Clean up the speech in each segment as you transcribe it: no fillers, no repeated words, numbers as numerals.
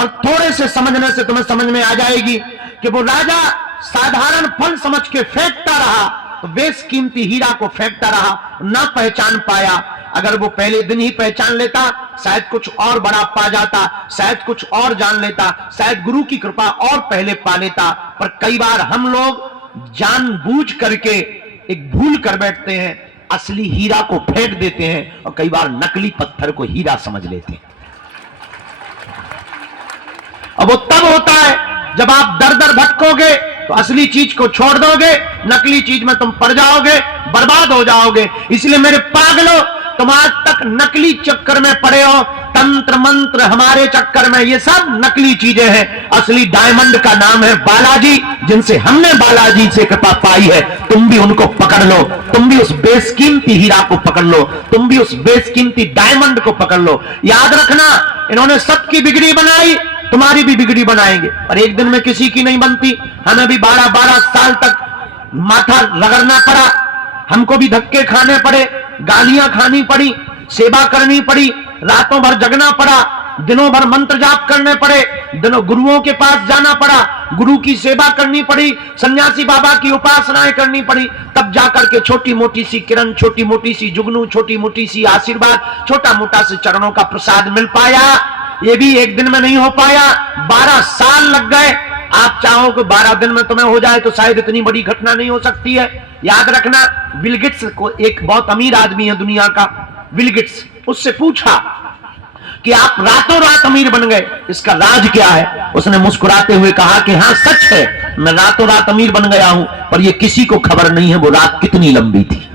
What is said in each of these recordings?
पर थोड़े से समझने से तुम्हें समझ में आ जाएगी कि वो राजा साधारण फल समझ के फेंकता रहा, तो बेशकीमती हीरा को फेंकता रहा, ना पहचान पाया। अगर वो पहले दिन ही पहचान लेता, शायद कुछ और बड़ा पा जाता, शायद कुछ और जान लेता, शायद गुरु की कृपा और पहले पा लेता। पर कई बार हम लोग जानबूझ करके एक भूल कर बैठते हैं, असली हीरा को फेंक देते हैं और कई बार नकली पत्थर को हीरा समझ लेते हैं। अब वो तब होता है जब आप दर दर भटकोगे तो असली चीज को छोड़ दोगे, नकली चीज में तुम पड़ जाओगे, बर्बाद हो जाओगे। इसलिए मेरे पागलों, तुम आज तक नकली चक्कर में पड़े हो, तंत्र मंत्र हमारे चक्कर में, ये सब नकली चीजें हैं। असली डायमंड का नाम है बालाजी, जिनसे हमने बालाजी से कृपा पाई है। तुम भी उनको पकड़ लो, तुम भी उस बेशकीमती हीरा को पकड़ लो, तुम भी उस बेशकीमती डायमंड को पकड़ लो। याद रखना, इन्होंने सबकी बिगड़ी बनाई, तुम्हारी भी बिगड़ी बनाएंगे, और एक दिन में किसी की नहीं बनती। हमें भी 12-12 साल तक माथा रगड़ना पड़ा, हमको भी धक्के खाने पड़े, गालियां खानी पड़ी, सेवा करनी पड़ी, रातों भर जगना पड़ा, दिनों भर मंत्र जाप करने पड़े, दिनों गुरुओं के पास जाना पड़ा, गुरु की सेवा करनी पड़ी, सन्यासी बाबा की उपासनाएं करनी पड़ी, तब जाकर के छोटी मोटी सी किरण, छोटी मोटी सी जुगनू, छोटी मोटी सी आशीर्वाद, छोटा मोटा से चरणों का प्रसाद मिल पाया। ये भी एक दिन में नहीं हो पाया, 12 साल लग गए। आप चाहो कि 12 दिन में तुम्हें हो जाए तो शायद इतनी बड़ी घटना नहीं हो सकती है। याद रखना, बिल गेट्स को, एक बहुत अमीर आदमी है दुनिया का, बिल गेट्स, उससे पूछा कि आप रातों रात अमीर बन गए, इसका राज क्या है? उसने मुस्कुराते हुए कहा कि हाँ सच है, मैं रातों रात अमीर बन गया हूं, पर यह किसी को खबर नहीं है वो रात कितनी लंबी थी।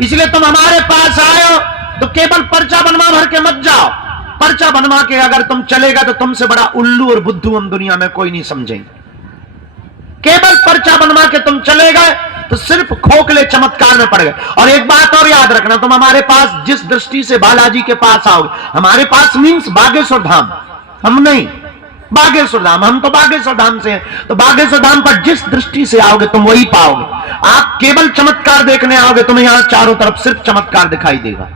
इसलिए तुम हमारे पास आए हो तो केवल पर्चा बनवा भर के मत जाओ। पर्चा बनवा के अगर तुम चलेगा तो तुमसे बड़ा उल्लू और बुद्धू हम दुनिया में कोई नहीं समझेंगे। केवल पर्चा बनवा के तुम चले गए तो सिर्फ खोखले चमत्कार में पड़ गए। और एक बात और याद रखना, तुम हमारे पास जिस दृष्टि से बालाजी के पास आओगे, हमारे पास मीन्स बागेश्वर धाम, हम नहीं बागेश्वर धाम, हम तो बागेश्वर धाम से हैं, तो बागेश्वर धाम पर जिस दृष्टि से आओगे तुम वही पाओगे। आप केवल चमत्कार देखने आओगे, तुम्हें यहां चारों तरफ सिर्फ चमत्कार दिखाई देगा।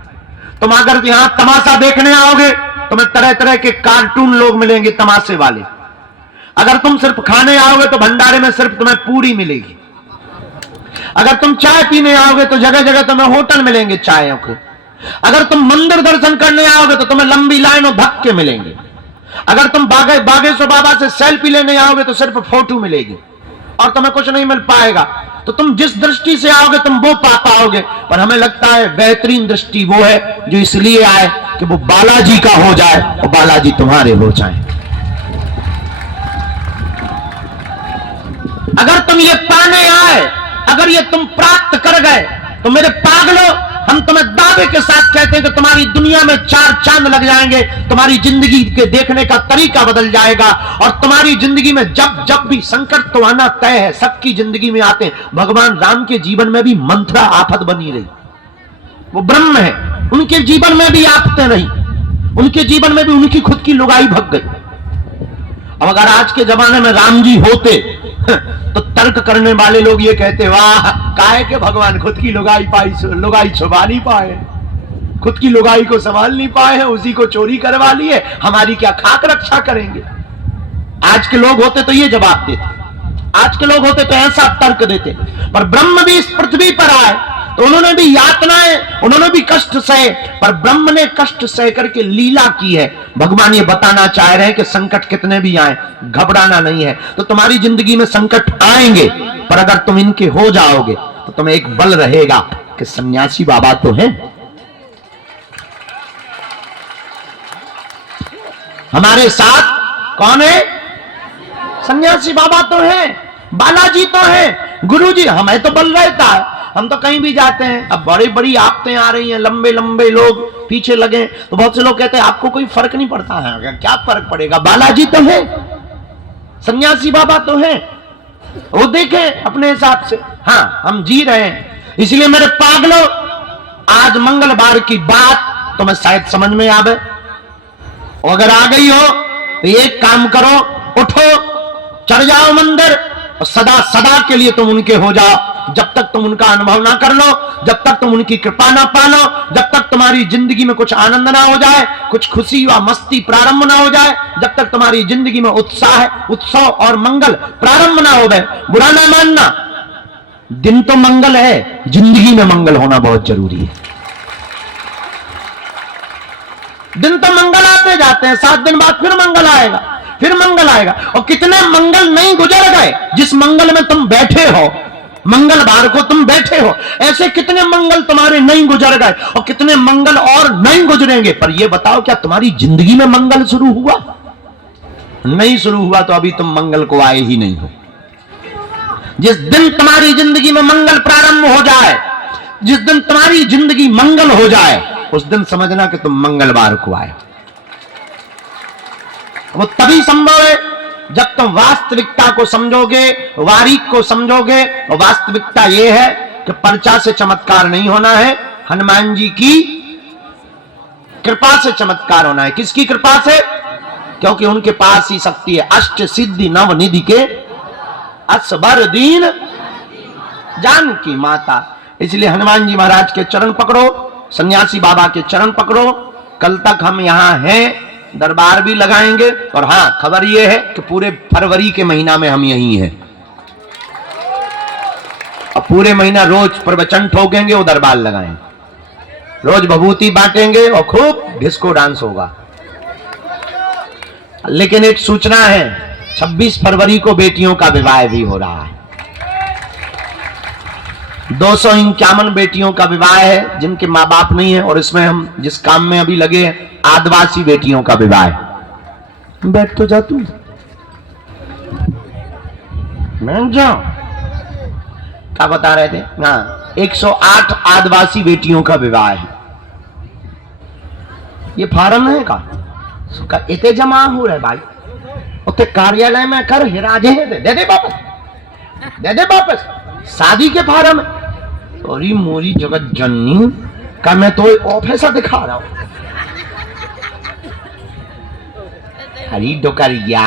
तुम अगर यहां तमाशा देखने आओगे, तुम्हें तरह तरह के कार्टून लोग मिलेंगे तमाशे वाले। अगर तुम सिर्फ खाने आओगे तो भंडारे में सिर्फ तुम्हें पूरी मिलेगी। अगर तुम चाय पीने आओगे तो जगह जगह तुम्हें होटल मिलेंगे चायों के। अगर तुम मंदिर दर्शन करने आओगे तो तुम्हें लंबी लाइन और धक्के मिलेंगे। अगर तुम बागेश्वर बाबा से सेल्फी लेने आओगे तो सिर्फ फोटो मिलेगी और तुम्हें कुछ नहीं मिल पाएगा। तो तुम जिस दृष्टि से आओगे तुम वो पा पाओगे। पर हमें लगता है बेहतरीन दृष्टि वो है जो इसलिए आए कि वो बालाजी का हो जाए और बालाजी तुम्हारे हो जाए। अगर तुम ये पाने आए, अगर ये तुम प्राप्त कर गए, तो मेरे पागलों, हम तुम्हें दावे के साथ कहते हैं कि तुम्हारी दुनिया में 4 चांद लग जाएंगे, तुम्हारी जिंदगी के देखने का तरीका बदल जाएगा। और तुम्हारी जिंदगी में जब जब भी संकट तो आना तय है, सबकी जिंदगी में आते हैं। भगवान राम के जीवन में भी मंथरा आफत बनी रही, वो ब्रह्म है, उनके जीवन में भी आफतें रही, उनके जीवन में भी उनकी खुद की लुगाई भग गई। अब अगर आज के जमाने में राम जी होते तो तर्क करने वाले लोग ये कहते, वाह काहे के भगवान खुद की लुगाई छुपा नहीं पाए, खुद की लुगाई को संभाल नहीं पाए हैं, उसी को चोरी करवा लिए, हमारी क्या खाक रक्षा करेंगे। आज के लोग होते तो ये जवाब देते, आज के लोग होते तो ऐसा तर्क देते। पर ब्रह्म भी इस पृथ्वी पर आए तो उन्होंने भी यातनाएं, उन्होंने भी कष्ट सहे, पर ब्रह्म ने कष्ट सह करके लीला की है। भगवान ये बताना चाह रहे हैं कि संकट कितने भी आए, घबराना नहीं है। तो तुम्हारी जिंदगी में संकट आएंगे, पर अगर तुम इनके हो जाओगे तो तुम्हें एक बल रहेगा कि सन्यासी बाबा तो हैं, हमारे साथ कौन है? सन्यासी बाबा तो हैं, बालाजी तो हैं, गुरुजी। हमें तो बल रहता है, हम तो कहीं भी जाते हैं। अब बड़ी बड़ी आफतें आ रही हैं, लंबे लंबे लोग पीछे लगे, तो बहुत से लोग कहते हैं आपको कोई फर्क नहीं पड़ता है। क्या फर्क पड़ेगा, बालाजी तो है, सन्यासी बाबा तो है, वो देखें अपने हिसाब से। हाँ, हम जी रहे हैं। इसलिए मेरे पागलों, आज मंगलवार की बात तुम्हें शायद समझ में आवे, अगर आ गई हो तो एक काम करो, उठो, चढ़ जाओ मंदिर और सदा सदा के लिए तुम उनके हो जाओ। जब तक तुम उनका अनुभव ना कर लो, जब तक तुम उनकी कृपा ना पा लो, जब तक तुम्हारी जिंदगी में कुछ आनंद ना हो जाए, कुछ खुशी व मस्ती प्रारंभ ना हो जाए, जब तक तुम्हारी जिंदगी में उत्सव और मंगल प्रारंभ ना हो गए, बुरा ना मानना, दिन तो मंगल है, जिंदगी में मंगल होना बहुत जरूरी है। दिन तो मंगल आते जाते हैं, 7 दिन बाद फिर मंगल आएगा, फिर मंगल आएगा। और कितने मंगल नहीं गुजर गए, जिस मंगल में तुम बैठे हो, मंगलवार को तुम बैठे हो, ऐसे कितने मंगल तुम्हारे नहीं गुजर गए और कितने मंगल और नहीं गुजरेंगे। पर यह बताओ, क्या तुम्हारी जिंदगी में मंगल शुरू हुआ? नहीं शुरू हुआ तो अभी तुम मंगल को आए ही नहीं हो। जिस दिन तुम्हारी जिंदगी में मंगल प्रारंभ हो जाए, जिस दिन तुम्हारी जिंदगी मंगल हो जाए, उस दिन समझना कि तुम मंगलवार को आए। वो तभी संभव है जब तुम वास्तविकता को समझोगे, वारीक को समझोगे। और वास्तविकता यह है कि पर्चा से चमत्कार नहीं होना है, हनुमान जी की कृपा से चमत्कार होना है। किसकी कृपा से? क्योंकि उनके पास ही शक्ति है। अष्ट सिद्धि नव निधि के असबर दीन जानकी माता। इसलिए हनुमान जी महाराज के चरण पकड़ो, सन्यासी बाबा के चरण पकड़ो। कल तक हम यहां हैं, दरबार भी लगाएंगे। और हां, खबर यह है कि पूरे फरवरी के महीना में हम यहीं हैं और पूरे महीना रोज प्रवचन ठोकेंगे और दरबार लगाएंगे, रोज भभूति बांटेंगे और खूब डिस्को डांस होगा। लेकिन एक सूचना है, 26 फरवरी को बेटियों का विवाह भी हो रहा है। 251 बेटियों का विवाह है जिनके माँ बाप नहीं है। और इसमें हम जिस काम में अभी लगे हैं, आदिवासी बेटियों का विवाह है। बैठ तो जा तू, बैठ जाओ। क्या बता रहे थे? हाँ, 108 आदिवासी बेटियों का विवाह है। ये फार्म है का इतने जमा हो रहे भाई, उतने कार्यालय में कर हिराजे दे दे वापस, दे दे वापस। शादी के फार्म है। और मोरी जगत जननी का मैं तो ऑफिसर दिखा रहा हूं। हरी डोकरिया,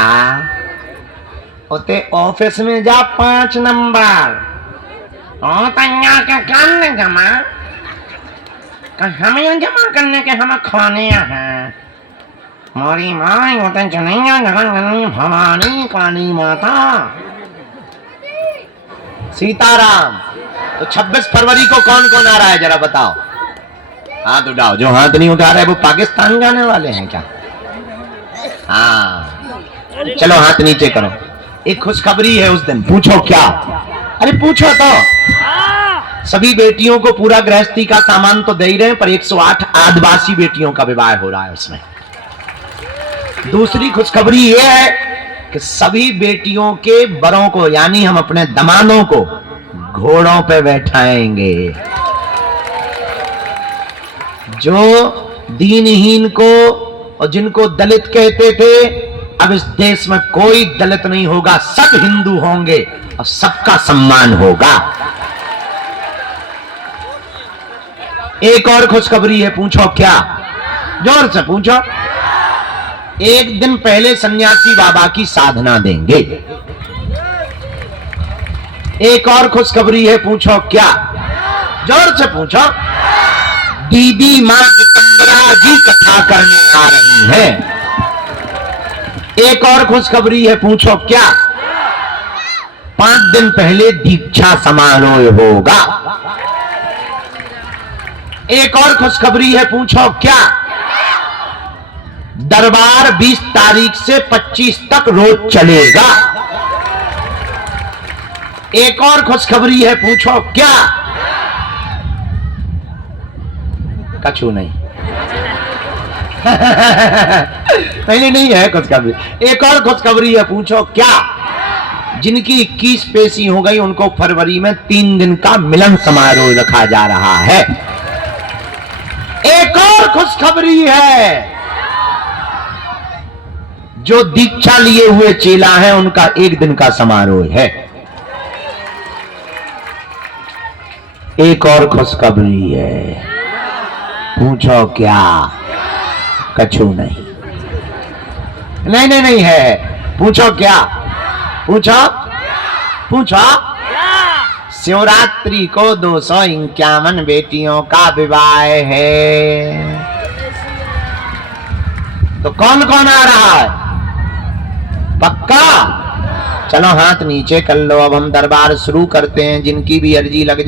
उते ऑफिस में जा 5 नंबर। के जमा हमें जमा करने के हम खाने हैं। मोरी माई होते जनिया जगन भवानी काली माता सीताराम। तो 26 फरवरी को कौन कौन आ रहा है जरा बताओ? हाथ उठाओ। जो हाथ नहीं उठा रहे वो पाकिस्तान जाने वाले हैं क्या? हाँ, चलो हाथ नीचे करो। एक खुशखबरी है उस दिन। पूछो क्या? अरे पूछो तो। सभी बेटियों को पूरा गृहस्थी का सामान तो दे ही रहे हैं, पर 108 आदिवासी बेटियों का विवाह हो रहा है उसमें। दूसरी खुशखबरी यह है कि सभी बेटियों के बरों को, यानी हम अपने दमादों को घोड़ों पे बैठाएंगे। जो दीनहीन को और जिनको दलित कहते थे, अब इस देश में कोई दलित नहीं होगा, सब हिंदू होंगे और सबका सम्मान होगा। एक और खुशखबरी है। पूछो क्या? जोर से पूछो। एक दिन पहले सन्यासी बाबा की साधना देंगे। एक और खुशखबरी है। पूछो क्या? जोर से पूछो। दीदी मां जितंबरा जी कथा करने आ रही है। एक और खुशखबरी है। पूछो क्या? 5 दिन पहले दीक्षा समारोह होगा। एक और खुशखबरी है। पूछो क्या? दरबार 20 तारीख से 25 तक रोज चलेगा। एक और खुशखबरी है। पूछो क्या? कछु नहीं। नहीं है खुशखबरी। एक और खुशखबरी है। पूछो क्या? जिनकी 21 पेशी हो गई उनको फरवरी में 3 दिन का मिलन समारोह रखा जा रहा है। एक और खुशखबरी है। जो दीक्षा लिए हुए चेला है उनका 1 दिन का समारोह है। एक और खुशखबरी है। पूछो क्या? कछु नहीं। नहीं है। पूछो क्या? पूछो शिवरात्रि को 251 बेटियों का विवाह है। तो कौन कौन आ रहा है? पक्का? चलो हाथ नीचे कर लो। अब हम दरबार शुरू करते हैं। जिनकी भी अर्जी लग